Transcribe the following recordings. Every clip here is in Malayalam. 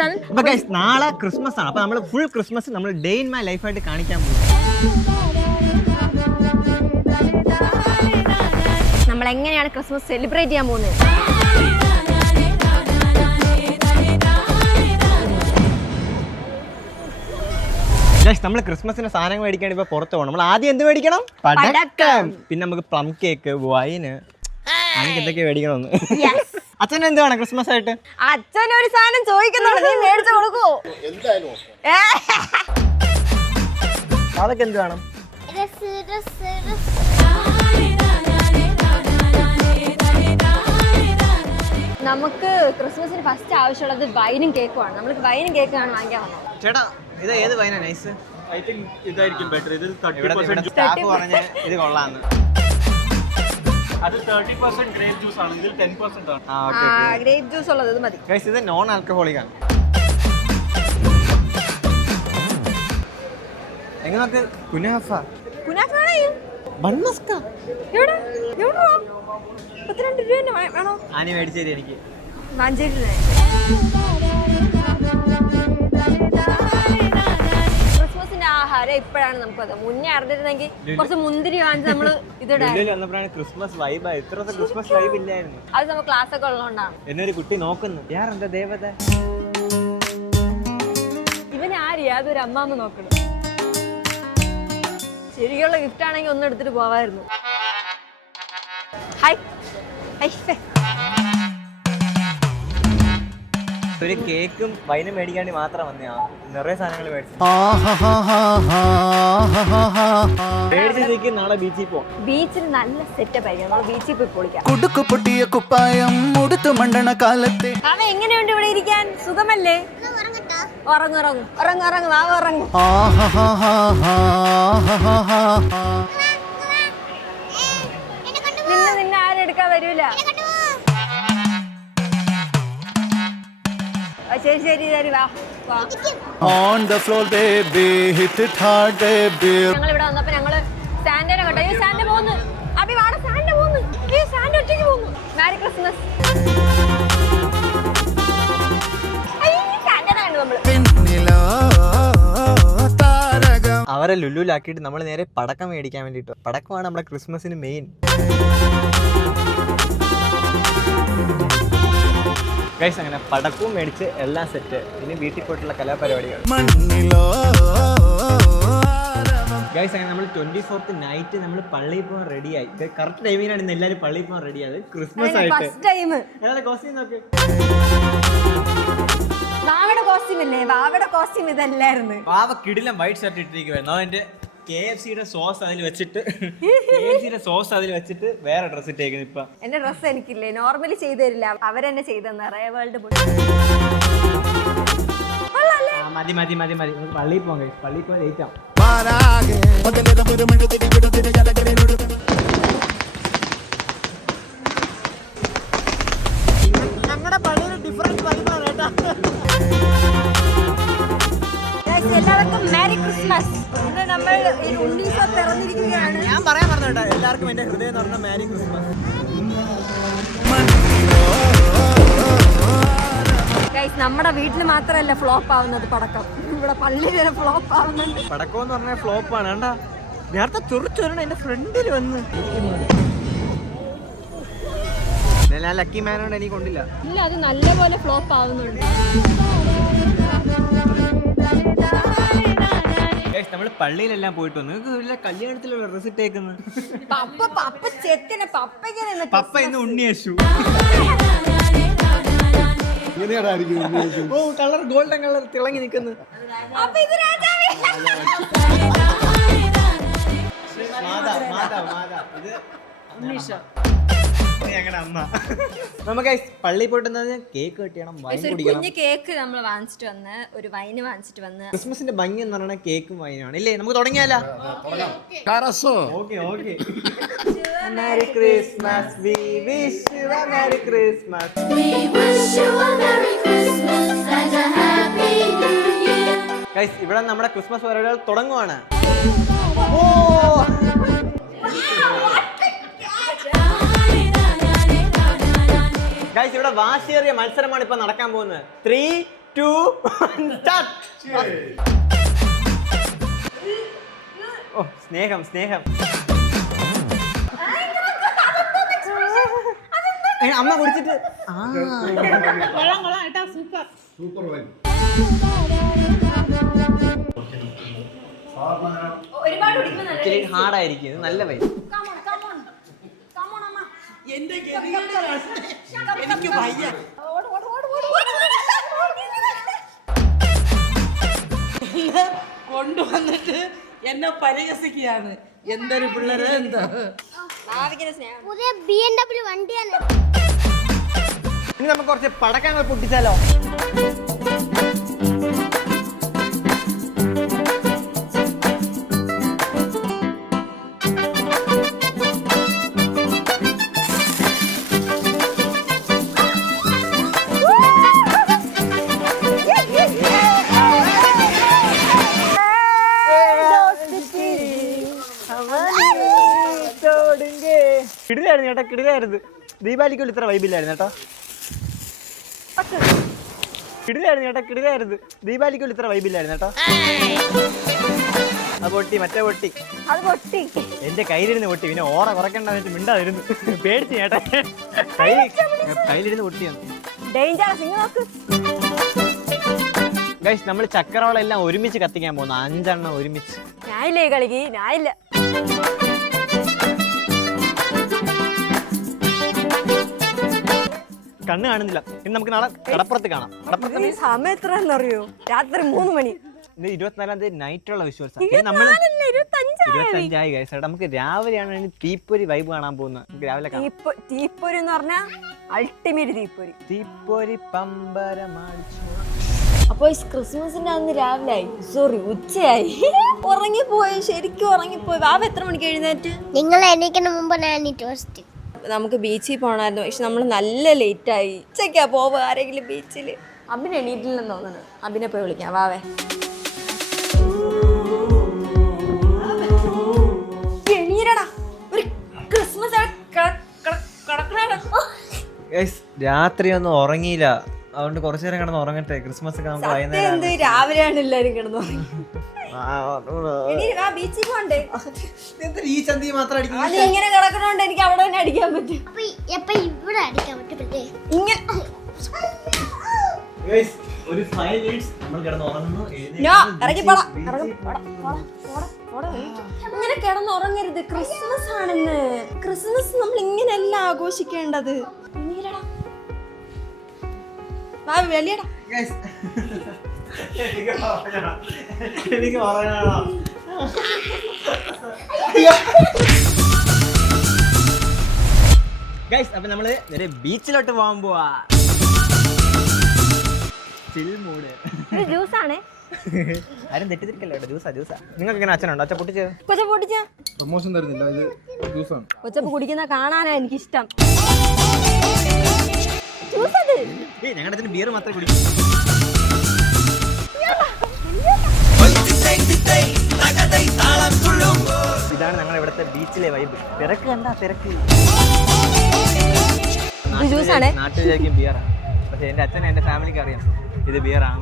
ചാനൽ. അപ്പൊ ഗൈസ് നാളെ ക്രിസ്മസ് ആണ്. അപ്പൊ നമ്മൾ ഫുൾ ക്രിസ്മസ് നമ്മൾ ഡേ ഇൻ മൈ ലൈഫ് ആയിട്ട് കാണിക്കാൻ പോകും. നമ്മൾ എങ്ങനെയാണ് ക്രിസ്മസ് സെലിബ്രേറ്റ് ചെയ്യാൻ പോകുന്നത്? നമ്മൾ ക്രിസ്മസിന് സാധനങ്ങൾ മേടിക്കാൻ ഇപ്പൊ പുറത്ത് പോകണം. നമ്മൾ ആദ്യം എന്ത് മേടിക്കണം? പടക്കം. പിന്നെ നമുക്ക് പ്ലം കേക്ക്, വൈന്, അങ്ങനെ എന്തൊക്കെ മേടിക്കണമെന്ന്. അച്ഛൻ എന്ത് വേണം ക്രിസ്മസ് ആയിട്ട്? അച്ഛൻ ഒരു സാധനം ചോദിക്കുന്നുണ്ട്, നീ മേടിച്ചു കൊടുക്കോ? അതൊക്കെ എന്ത് വേണം? നമുക്ക് ക്രിസ്മസിന് ഫസ്റ്റ് ആവശ്യമുള്ളത് വൈനും കേക്കുമാണ്. നമ്മൾക്ക് വൈനും കേക്കാണ് വാങ്ങിക്കാൻ വന്നത്. ചേട്ടാ ഇത് ഏത് വൈനാ നൈസ്? ഐ തിങ്ക് ഇതായിരിക്കും ബെറ്റർ. ഇത് സ്റ്റാഫ് പറഞ്ഞ ഇത് കൊള്ളാന്ന്. അത് 30% ഗ്രേപ്പ് ജ്യൂസ് ആണ്, ഇതിൽ 10% ആണ്. ഗ്രേപ്പ് ജ്യൂസ് ഉള്ളത് ഇത് മതി. ഗൈസ് ഇത് നോൺ ആൽക്കഹോളിക് ആണ്. എങ്ങനെ കുനാഫ ബൺമസ്ക എവിടെ 32 രൂപ വേണോ? ആനി മേടിച്ചേരി എനിക്ക് ക്രിസ്മസിന്റെ ആഹാരം ഇപ്പോഴാണ് നമുക്കത്. മുന്നേ അറിഞ്ഞിരുന്നെങ്കിൽ കുറച്ച് മുന്തിരി വാങ്ങിച്ച് നമ്മള് വന്നപ്പോഴാണ് ക്രിസ്മസ് വൈബ്. ഇത്രത്തെ ക്രിസ്മസ് വൈബ് ഇല്ലായിരുന്നു. അത് നമ്മൾ ക്ലാസ് ഒക്കെ ഉള്ളതുകൊണ്ടാണ്. എന്നൊരു കുട്ടി നോക്കുന്നു, യാറെന്താ ദേവത, ഇവന് ആര്യാ അതൊരു അമ്മാമ്മ നോക്കണം. ശരിക്കുള്ള ഗിഫ്റ്റ് ആണെങ്കിൽ ഒന്നും എടുത്തിട്ട് പോവായിരുന്നു. ഹായ് ഒരു കേക്കും വൈനും മേടിക്കാണ്ടി മാത്രം വന്നയാ. നിറയെ സാധനങ്ങൾ മേടിച്ചു. നാളെ ബീച്ചിൽ പോവാം. ബീച്ചിൽ നല്ല സെറ്റപ്പ് ആയിരിക്കും. നമ്മൾ ബീച്ചിൽ പോയി പൊളിക്കാം. കുടുക്കു പൊട്ടിയ കുപ്പായം മുടുത്തു മണ്ടണ കാലത്തെ. അവ എങ്ങനെയുണ്ട് ഇവിടെ ഇരിക്കാൻ? സുഖമല്ലേ? ഉറങ്ങും വാവ ഉറങ്ങും. നിന്നെ ആരെടുക്കാൻ വരൂല. ശരി വാ. ഞങ്ങളിവിടെ വന്നപ്പോ ഞങ്ങള് സാന്റനെ കണ്ടു. ഈ സാന്റ പോന്നു. അഭി വാട സാന്റ പോന്നു. ഈ സാന്റ ഒറ്റയ്ക്ക് പോന്നു. മാരി ക്രിസ്മസ്. അവരെ ലുലുലാക്കിയിട്ട് നമ്മൾ നേരെ പടക്കം മേടിക്കാൻ വേണ്ടിട്ട്. പടക്കമാണ് നമ്മുടെ ക്രിസ്മസിന് മെയിൻ. ഗൈസ് അങ്ങനെ പടക്കവും മേടിച്ച് എല്ലാം സെറ്റ്. ഇനി വീട്ടിൽ പോയിട്ടുള്ള കലാപരിപാടികൾ. ഗൈസ് അങ്ങനെ നമ്മൾ 24th നൈറ്റ് നമ്മൾ പള്ളിയിൽ പോകാൻ റെഡിയായി. കറക്റ്റ് ടൈമിനാണ് ഇന്ന് എല്ലാവരും പള്ളിയിൽ പോകാൻ റെഡിയായത്. ക്രിസ്മസ് ആയിട്ട് കോസ്റ്റ്യൂം നോക്ക്. വാവയുടെ കോസ്റ്റ്യൂം ഇല്ലേ? വാവയുടെ കോസ്റ്റ്യൂം ഇതല്ലായിരുന്നു. വാവ കിടിലം വൈറ്റ് ഷർട്ട് ഇട്ടിരിക്കുവായിരുന്നു. അതിന്റെ KFCയുടെ സോസ് അതിൽ വെച്ചിട്ട് വേറെ ഡ്രസ് ഇട്ടേക്കുന്നു. ഇപ്പൊ എന്റെ ഡ്രസ് എനിക്കില്ലേ, നോർമലി ചെയ്തു തരില്ല, അവരെന്നെ ചെയ്തെന്ന്. വേൾഡ് മതി പള്ളിയിൽ പോകാം. പള്ളിയിൽ പോകാൻ ലേറ്റ് ആവും. ഞങ്ങളുടെ പള്ളിയിൽ ഡിഫറൻറ്റ് വൈബാണ് കേട്ടോ. എല്ലാവർക്കും മേരി ക്രിസ്മസ്. ഇന്ന് നമ്മൾ ഉണ്ണീസോ പിറന്നിരിക്കുകയാണ്. ഞാൻ പറയാൻ പറഞ്ഞു കേട്ടോ, എല്ലാവർക്കും എന്റെ ഹൃദയം തുറന്ന മേരി ക്രിസ്മസ്. ഗൈസ് നമ്മുടെ വീട്ടിൽ മാത്രമല്ല ഫ്ലോപ്പ് ആവുന്നത് പടക്കം, ഇവിടെ പള്ളിയിൽ വരെ ഫ്ലോപ്പ് ആവുന്നുണ്ട്. പടക്കം എന്ന് പറഞ്ഞാൽ ഫ്ലോപ്പാണ്. കണ്ടാ നേരത്തെ ചൊറിച്ചൊരണം എന്റെ ഫ്രണ്ടിൽ വന്ന്. ഞാൻ ലക്കി മാനോണ്ട് എനിക്ക് കൊണ്ടില്ല. ഇല്ല, അത് നല്ലപോലെ ഫ്ലോപ്പ് ആവുന്നുണ്ട്. നമ്മള് പള്ളിയിലെല്ലാം പോയിട്ട് വന്നു. നിങ്ങൾക്ക് കല്യാണത്തിലുള്ള ഡ്രസ് ഇട്ടേക്കുന്നത്. പപ്പ ഇന്ന് ഉണ്ണിയേശു. ഓ കളർ ഗോൾഡൻ കളർ തിളങ്ങി നിൽക്കുന്നു. ഞങ്ങളുടെ അമ്മ. നമുക്ക് പള്ളിയിൽ പോയിട്ട് കേക്ക് കെട്ടിയണം, വൈൻ കുടിക്കണം. കുഞ്ഞു കേക്ക് നമ്മൾ വാങ്ങിച്ചിട്ട് വന്ന്, ഒരു വൈന് വാങ്ങിച്ചിട്ട് വന്ന്. ക്രിസ്മസിന്റെ ഭംഗി എന്ന് പറയുന്നത് കേക്കും വൈനുമാണ് ഇല്ലേ? നമുക്ക് തുടങ്ങിയാലോ? Okay. Merry Christmas, we wish you a Merry Christmas. We wish you a Merry Christmas and a Happy New Year. Guys, ഇവിടെ നമ്മുടെ ക്രിസ്മസ് പരിപാടികൾ തുടങ്ങുവാണ്. ഗൈസ് ഇവിടെ വാശിയേറിയ മത്സരമാണ് ഇപ്പൊ നടക്കാൻ പോകുന്നത്. 3, 2 1 start. ഓ സ്നേഹം അമ്മ കുടിച്ചിട്ട് ഒരുപാട് കുടിക്കുമ്പോൾ ഹാർഡായിരിക്കും ഇത് നല്ല വൈബ്. കൊണ്ടുവന്നിട്ട് എന്നെ പരിഹസിക്കുകയാണ്. എന്തൊരു പിള്ളേരെ എന്താ പുതിയ BMW വണ്ടിയാണ്. ഇനി നമുക്ക് കുറച്ച് പടക്കങ്ങൾ പൊട്ടിച്ചാലോ? കിടിലായിരുന്നു ചേട്ടാ, കിടിലായിരുന്നു. ദീപാവലിക്കുള്ള ഇത്ര വൈബില്ലായിരുന്നു കേട്ടോ. കിടിലായിരുന്നു ചേട്ടാ, കിടിലായിരുന്നു. ദീപാവലിക്കുള്ള ഇത്ര വൈബില്ലായിരുന്നു കേട്ടോ. അത് പൊട്ടി, മറ്റേ പൊട്ടി. എന്റെ കയ്യിലിരുന്ന് പൊട്ടി. പിന്നെ ഓറ കുറയ്ക്കണ്ടെന്ന് മിണ്ടാതിരുന്നു. പേടിച്ചു ചേട്ടാ. കയ്യിലിരുന്ന് പൊട്ടിയാണ്. ഗൈസ്, നമ്മൾ ചക്കറോളെല്ലാം ഒരുമിച്ച് കത്തിക്കാൻ പോകുന്നു. 5 എണ്ണം ഒരുമിച്ച്. ഞാനില്ലേ കളിക്ക്, ഞാനില്ല. കണ്ണ് കാണുന്നില്ല. ഇനി നമുക്ക് നാളെ കടപ്പുറത്ത് കാണാം. കടപ്പുറത്ത് സമയം എത്രയെന്നറിയോ? രാത്രി 3 മണി. ഇത് 24-ാം തീയതി നൈറ്റുള്ള വിശ്വാസം. നമ്മൾ 25 ഗൈസ്. നമുക്ക് രാവിലെയാണ് തീപ്പൊരി വൈബ് കാണാൻ പോകുന്നത്. നമുക്ക് രാവിലെ തീപ്പൊരി എന്ന് പറഞ്ഞാ അൾട്ടിമേറ്റ് തീപ്പൊരി പമ്പരമാഴ്ച. അപ്പൊ ക്രിസ്മസിന്റെ അന്ന് രാവിലെ ആയി, സോറി ഉച്ചയായി. ഉറങ്ങിപ്പോയി, ശരിക്കും ഉറങ്ങിപ്പോയി. വാവ എത്ര മണിക്ക് എഴുന്നേറ്റ്? നിങ്ങൾ എണീക്കുന്ന മുമ്പ് ഞാൻ എണീറ്റ് ഫസ്റ്റ്. നമുക്ക് ബീച്ചിൽ പോകണമായിരുന്നു, പക്ഷെ നമ്മൾ നല്ല ലേറ്റായി. ഉച്ചയ്ക്കാ പോവുക ആരെങ്കിലും ബീച്ചിൽ. അബിന് എണീറ്റില്ലെന്ന് തോന്നുന്നു. അബിനെ പോയി വിളിക്കാം, വാവേ. എണീരടാ, ഒരു ക്രിസ്മസ് രാത്രി ഒന്നും ഉറങ്ങിയില്ല. അതുകൊണ്ട് കുറച്ചു നേരം കിടന്ന് ഉറങ്ങട്ടെ. ക്രിസ്മസ് ഒക്കെ നമുക്ക് വൈകുന്നേരം. രാവിലെയാണ് എല്ലാരും കിടന്നു ബീച്ചിൽ പോണ്ടേ? ഈ ചന്തി മാത്രം അടിക്കും. അത് ഇങ്ങനെ കിടക്കണോണ്ട് എനിക്ക് അവിടെ തന്നെ അടിക്കാൻ പറ്റും. അപ്പൊ ഇവിടെ അടിക്കാൻ പറ്റും. ഇങ്ങനെ ഒരു 5 minutes നമ്മൾ കിടന്ന് ഉറങ്ങുന്നു. ഇങ്ങനെ കിടന്നുറങ്ങരുത്. ക്രിസ്മസ് ആണെന്ന്. ക്രിസ്മസ് നമ്മൾ ഇങ്ങനെയല്ല ആഘോഷിക്കേണ്ടത്. വെളിയടാ. എനിക്ക് പറയാനോ? ഗൈസ്, അപ്പൊ നമ്മള് നേരെ ബീച്ചിലോട്ട് പോകാൻ പോവാ. ജ്യൂസാണേ. ആരും തെറ്റിദ്ധരിക്കല്ലോ. ജ്യൂസാ. നിങ്ങൾക്ക് ഇങ്ങനെ അച്ഛനുണ്ടോ? അച്ഛൻ പൊട്ടിച്ച് പ്രൊമോഷൻ തരുന്നില്ല. ഇത് ജ്യൂസാണ്. കൊച്ചപ്പ് കുടിക്കുന്ന കാണാനാ എനിക്കിഷ്ടം. ഞങ്ങളുടെ അച്ഛന് ബിയർ മാത്രമേ കുടിക്കൂ. ഇതാണ് ഞങ്ങൾ ഇവിടുത്തെ ബീച്ചിലെ വൈബ്. തിരക്ക് കണ്ടാ തിരക്ക്. നാട്ടിലേക്കും ബിയറാണ്, പക്ഷെ എന്റെ അച്ഛനെ എന്റെ ഫാമിലിക്ക് അറിയാം ഇത് ബിയറാണ്.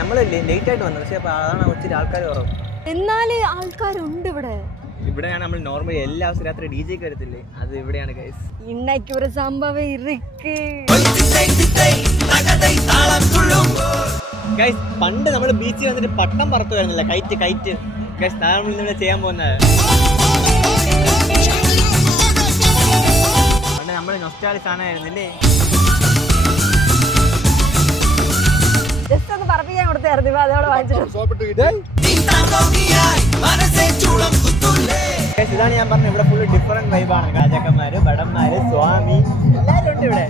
നമ്മള് ലേറ്റ് ആയിട്ട് വന്നത്, പക്ഷെ അപ്പൊ അതാണ് ഒത്തിരി ആൾക്കാർ കുറവ്. എന്നാല് ആൾക്കാരുണ്ട് ഇവിടെ. ഇവിടെയാണ് നമ്മൾ നോർമലി എല്ലാ ദിവസവും രാത്രി DJ വരത്തില്ലേ, അത് ഇവിടെയാണ് ഗൈസ്. ഇന്നേക്ക് ഒരു സംഭവം ഇருக்கு ഗൈസ്. പണ്ട് നമ്മൾ ബീച്ചിൽ വന്നിട്ട് പട്ടം പറത്തുമായിരുന്നില്ല, കൈറ്റ് ഗൈസ്. നമ്മൾ ഇന്നിവിടെ ചെയ്യാൻ പോകുന്നത് പണ്ട് നമ്മൾ നൊസ്റ്റാളിക് സാധനമായിരുന്നില്ലേ. ജസ്റ്റ് ഒന്ന് പറപ്പിക്കാൻ കൊടുത്തായിരുന്നു. അതോടെ വാങ്ങിച്ചിട്ട് ഇതാണ് ഞാൻ പറഞ്ഞത്. ഇവിടെ ഫുള്ള് ഡിഫറെന്റ് വൈബാണ്. രാജാക്കന്മാര്, ഭടന്മാര്, സ്വാമി എല്ലാവരും ഉണ്ട് ഇവിടെ.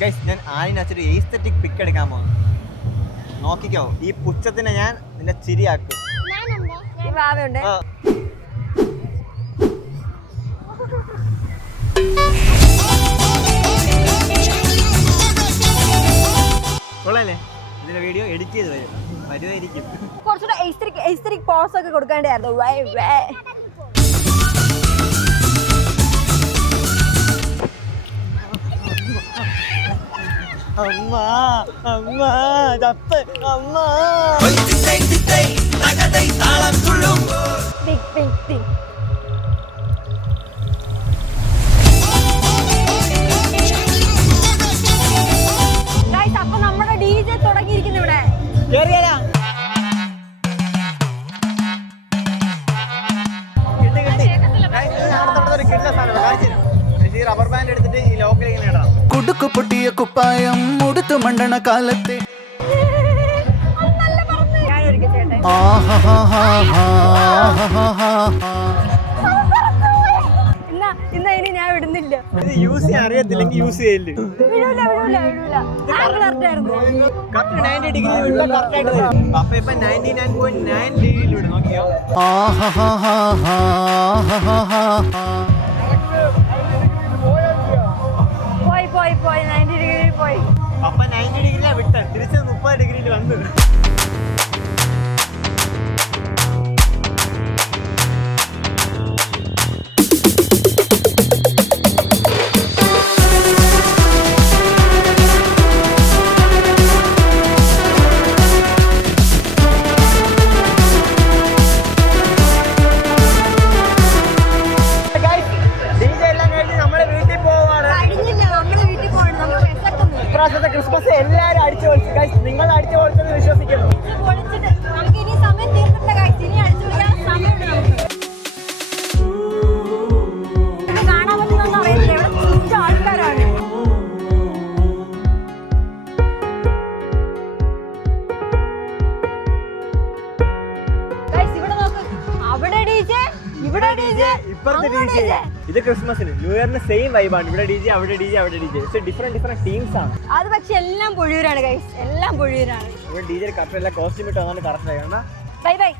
ഗൈസ്, ഞാൻ ആദ്യം വെച്ചിട്ട് എസ്തെറ്റിക് പിക്ക് എടുക്കാൻ പോകുന്നു. നോക്കിക്കോ, ഈ പുച്ഛത്തിനെ ഞാൻ നിന്റെ ചിരിയാക്കും. വരുമായിരിക്കും. കുറച്ചുകൂടെ എസ്ത്രിക് പോസ് ഒക്കെ കൊടുക്കേണ്ടായിരുന്നു. അമ്മ അമ്മ തപ്പ് അമ്മ. അപ്പൊ നമ്മുടെ DJ തുടങ്ങിയിരിക്കുന്നു ഇവിടെ. കേറിയാലാ റബ്ബർ ബാൻഡ് എടുത്തിട്ട് ഈ ലോക്കൽ ഇങ്ങനെ ഇടാം. കുടുക്കു പൊട്ടിയ കുപ്പായം ഉടുത്തു മണ്ടണ കാലത്തെ ഞാനൊരിക്കൽ ചേട്ടൻ ഇന്ന് ഇനി ഞാൻ വിടുന്നില്ല. ഇത് യൂസ് ചെയ്യാൻ അറിയത്തില്ലെങ്കിൽ യൂസ് ചെയ്യില്ല. വിടൂല. കറക്റ്റ് ആയിരുന്നു. കറക്റ്റ് 90 ഡിഗ്രി വിട്ടാൽ കറക്റ്റ് ആയിട്ട് വരും. അപ്പൊ ഇപ്പൊ 99.9 ഡിഗ്രിയിൽ വിടും. നോക്കിയോ? പോയി 90 ഡിഗ്രി പോയി. അപ്പൊ 90 ഡിഗ്രിയിലാണ് വിട്ടത്. തിരിച്ച് 30 ഡിഗ്രിയിൽ വന്നത്. ക്രിസ്മസ് എല്ലാരും അടിച്ചു പൊളിച്ചു. നിങ്ങൾ അടിച്ചു പൊളിച്ചെന്ന് വിശ്വസിക്കുന്നു. നമുക്ക് ഇനി സമയം തീർന്നില്ല. ഇനി അടിച്ചു വിടാൻ സമയമുണ്ട്. നമുക്ക് കാണാൻ പറ്റുന്നൊന്നും അറിയില്ല. ഇവിടെ ചുറ്റും ആൾക്കാരാണ്. ഇവിടെ നോക്ക്. അവിടെ DJ, ഇവിടെ DJ, ഇപ്പുറത്തെ DJ. ഇത് ക്രിസ്മസിന് ന്യൂ ഇയറിന് സെയിം വൈബാണ്. ഇവിടെ DJ, അവിടെ DJ, അവിടെ DJ. ഡിഫറെന്റ് ടീംസ് ആണ്. അത് പക്ഷെ എല്ലാം പൊഴിയൂരാണ് ഗൈസ്. എല്ലാം പൊഴിയൂരാണ്. ഇവിടെ DJ കറക്റ്റ് എല്ലാ കോസ്റ്റ്യൂം ഇട്ട് വന്നാണ് കറക്റ്റ് ആയി. ബൈ